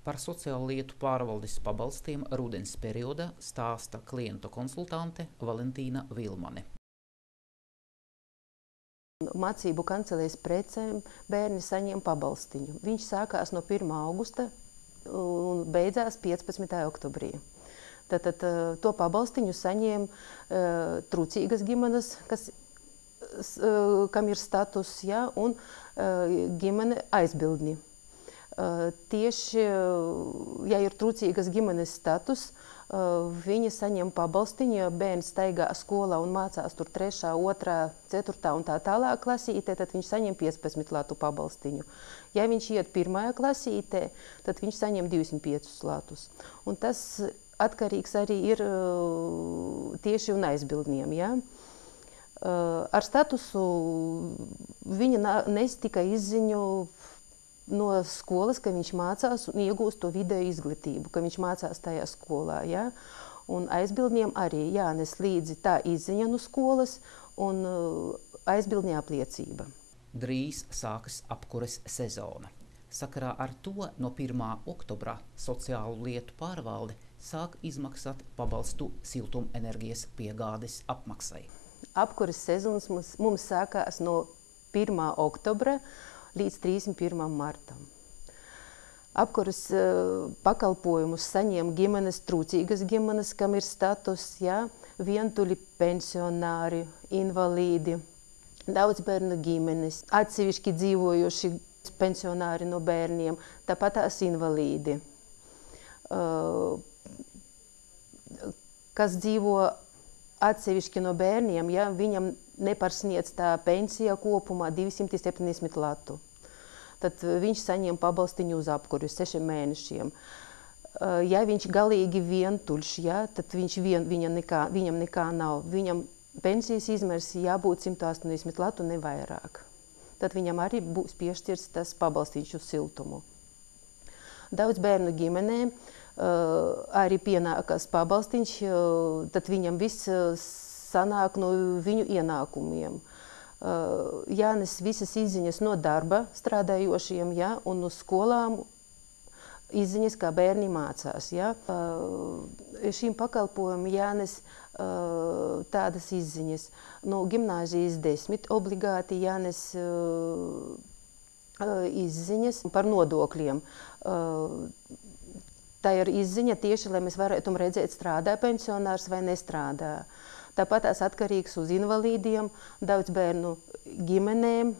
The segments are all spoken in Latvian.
Par sociālo lietu pārvaldes pabalstiem rudens periodā stāsta klientu konsultante Valentīna Vilmane. Mācību kancelēs precēm bērni saņem pabalstiņu. Viņš sākās no 1. augusta un beidzās 15. oktobrī. Tātad to pabalstiņu saņem trūcīgas ģimenes, kam ir status, ja, un ģimene aizbildņi. Tieši, ja ir trūcīgas ģimenes status, viņi saņem pabalstiņu, ja bērns staigā skolā un mācās tur 3., 2., 4. un tā tālāk klasītē, tad viņš saņem 15 latu pabalstiņu. Ja viņš iet 1. klasītē, tad viņš saņem 205 latus. Un tas atkarīgs arī ir tieši un aizbildņiem, ja? Ar statusu viņa nes tikai izziņu no skolas, ka viņš mācās un iegūst to vidēju izglītību, ka viņš mācās tajā skolā. Ja? Un aizbildņiem arī jānes līdzi tā izziņa no skolas un aizbildņa apliecība. Drīz sākas apkures sezona. Sakarā ar to no 1. oktobra sociālu lietu pārvalde sāk izmaksāt pabalstu siltumenerģijas piegādes apmaksai. Apkures sezonas mums sākās no 1. oktobra līdz 31. martam. Apkures pakalpojumus saņem ģimenes, trūcīgas ģimenes, kam ir status, ja, vientuļi pensionāri, invalīdi, daudzbērnu ģimenes, atsevišķi dzīvojoši pensionāri no bērniem, tāpat tās invalīdi, kas dzīvo atsevišķi no bērniem, ja, viņam nepārsniedz tā pensija kopumā 270 latu. Tad viņš saņem pabalstiņu uz apkuri 6 mēnešiem. Ja viņš galīgi vientuļš, ja, tad viņam nekā nav. Viņam pensijas izmērs jābūt 180 latu, ne vairāk. Tad viņam arī būs piešķirts tas pabalstiņš uz siltumu. Daudz bērnu ģimenēm arī pienākas pabalstiņš, tad viņam viss sanāk no viņu ienākumiem. Jānes visas izziņas no darba strādājošiem, ja, un uz skolām izziņas, kā bērni mācās. Ja. Šīm pakalpojumiem jānes tādas izziņas. No gimnāzijas 10 obligāti jānes izziņas par nodokļiem. Tā ir izziņa tieši, lai mēs varētu redzēt, strādā pensionārs vai nestrādā. Tāpat tās atkarīgs uz invalīdiem, daudz bērnu ģimenēm.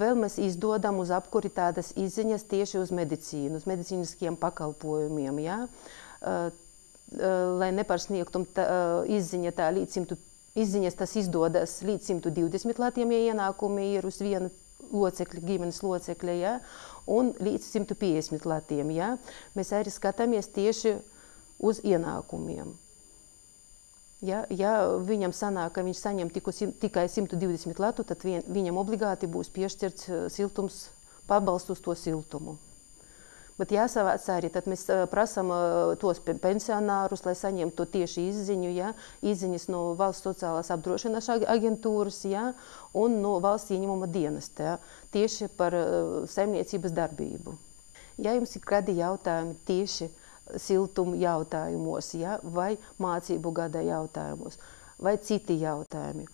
Vēl mēs izdodam uz apkuri tādas izziņas tieši uz medicīnu, uz medicīniskiem pakalpojumiem. Ja? Lai nepārsniegtu izziņa tā līdz 100, izziņas tas izdodas līdz 120 latiem, ja ienākumi ir uz vienu locekļa, ģimenes locekļa, ja? Un līdz 150 latiem. Ja? Mēs arī skatāmies tieši uz ienākumiem. Ja viņam sanāk, ka viņš saņem tikai 120 latu, tad viņam obligāti būs piešķirts siltums, pabalsts uz to siltumu. Bet jāsavāc arī, tad mēs prasam tos pensionārus, lai saņemtu tieši izziņu, ja, izziņas no Valsts sociālās apdrošināšanas aģentūras, ja, un no valsts ieņēmuma dienesta, ja, tieši par saimniecības darbību. Ja jums ir kādi jautājumi tieši siltuma jautājumos, ja, vai mācību gada jautājumos, vai citi jautājumi,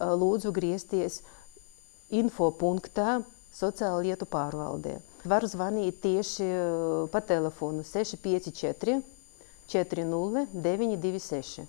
lūdzu griezties infopunktā sociālo lietu pārvaldē. Varu zvanīt tieši pa telefonu 654 40 926.